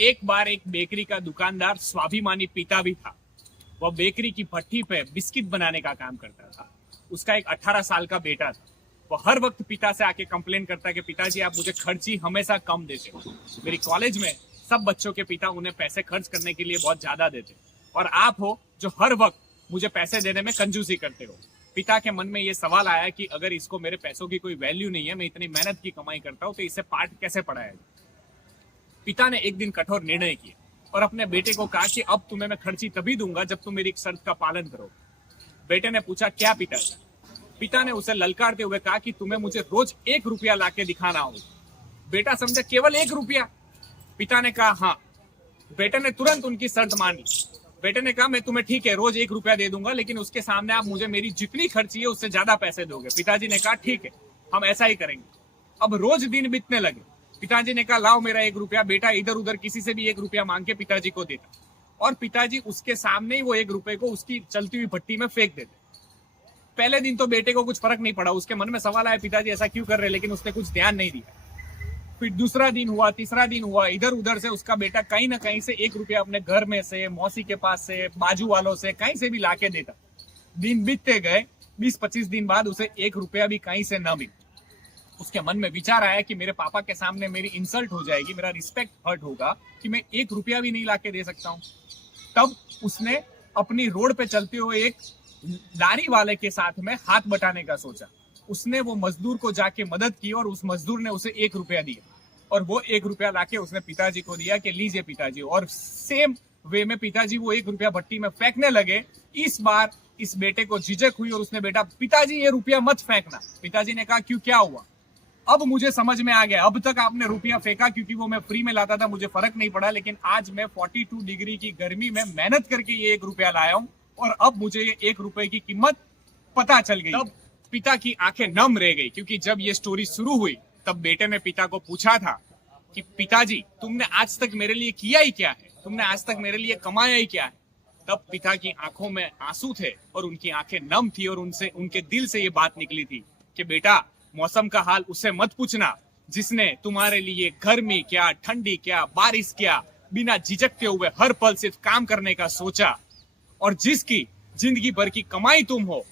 एक बार एक बेकरी का दुकानदार स्वाभिमानी पिता भी था। वह बेकरी की भट्टी पे बिस्किट बनाने का काम करता था। उसका एक 18 साल का बेटा था। वह हर वक्त पिता से आके कंप्लेन करता कि पिताजी आप मुझे खर्ची हमेशा कम देते हो। मेरी कॉलेज में सब बच्चों के पिता उन्हें पैसे खर्च करने के लिए बहुत ज्यादा देते, और आप हो जो हर वक्त मुझे पैसे देने में कंजूसी करते हो। पिता के मन में ये सवाल आया कि अगर इसको मेरे पैसों की कोई वैल्यू नहीं है, मैं इतनी मेहनत की कमाई करता हूँ, तो इसे पाठ कैसे पढ़ाया जाए। पिता ने एक दिन कठोर निर्णय किया और अपने बेटे को कहा कि अब तुम्हें मैं खर्ची तभी दूंगा जब तुम मेरी एक शर्त का पालन करो। बेटे ने पूछा क्या पिताजी। पिता ने उसे ललकारते हुए कहा कि तुम्हें मुझे रोज 1 रुपया लाके दिखाना होगा। बेटा समझा केवल 1 रुपया। पिता ने कहा हाँ। बेटे ने तुरंत उनकी शर्त मान ली। बेटे ने कहा मैं तुम्हें ठीक है रोज 1 रुपया दे दूंगा, लेकिन उसके सामने आप मुझे मेरी जितनी खर्ची है उससे ज्यादा पैसे दोगे। पिताजी ने कहा ठीक है, हम ऐसा ही करेंगे। अब रोज दिन बीतने लगे। पिताजी ने कहा लाओ मेरा 1 रुपया। बेटा इधर उधर किसी से भी 1 रुपया मांग के पिताजी को देता, और पिताजी उसके सामने ही वो 1 रुपए को उसकी चलती हुई भट्टी में फेंक देते। पहले दिन तो बेटे को कुछ फर्क नहीं पड़ा। उसके मन में सवाल आया पिताजी ऐसा क्यों कर रहे, लेकिन उसने कुछ ध्यान नहीं दिया। फिर दूसरा दिन हुआ, तीसरा दिन हुआ, इधर उधर से उसका बेटा कहीं ना कहीं से 1 रुपया अपने घर में से, मौसी के पास से, बाजू वालों से, कहीं से भी लाके देता। दिन बीतते गए। 20-25 दिन बाद उसे 1 रुपया भी कहीं से न मिला। उसके मन में विचार आया कि मेरे पापा के सामने मेरी इंसल्ट हो जाएगी, मेरा रिस्पेक्ट हर्ट होगा कि मैं 1 रुपया भी नहीं लाके दे सकता हूँ। तब उसने अपनी रोड पे चलते हुए एक लारी वाले के साथ में हाथ बटाने का सोचा। उसने वो मजदूर को जाके मदद की और उस मजदूर ने उसे 1 रुपया दिया, और वो 1 रुपया लाके उसने पिताजी को दिया कि लीजिए पिताजी। और सेम वे में पिताजी वो 1 रुपया भट्टी में फेंकने लगे। इस बार इस बेटे को झिझक हुई और उसने बेटा पिताजी ये रुपया मत फेंकना। पिताजी ने कहा क्यों, क्या हुआ। अब मुझे समझ में आ गया, अब तक आपने रुपया फेंका क्योंकि वो मैं फ्री में लाता था, मुझे फर्क नहीं पड़ा, लेकिन आज मैं 42 डिग्री की गर्मी में मेहनत करके ये 1 रुपया लाया हूं, और अब मुझे ये 1 रुपए की कीमत पता चल गई। तब पिता की आंखें नम रह गई, क्योंकि जब ये स्टोरी शुरू हुई तब बेटे ने पिता को पूछा था कि पिताजी तुमने आज तक मेरे लिए किया ही क्या है, तुमने आज तक मेरे लिए कमाया ही क्या है। तब पिता की आंखों में आंसू थे और उनकी आंखें नम थी, और उनके दिल से ये बात निकली थी कि बेटा मौसम का हाल उससे मत पूछना जिसने तुम्हारे लिए गर्मी क्या, ठंडी क्या, बारिश क्या, बिना झिझकते हुए हर पल सिर्फ काम करने का सोचा, और जिसकी जिंदगी भर की कमाई तुम हो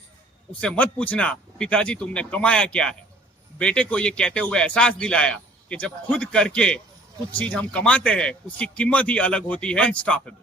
उसे मत पूछना पिताजी तुमने कमाया क्या है। बेटे को ये कहते हुए एहसास दिलाया कि जब खुद करके कुछ चीज हम कमाते हैं उसकी कीमत ही अलग होती है। अनस्टॉपेबल।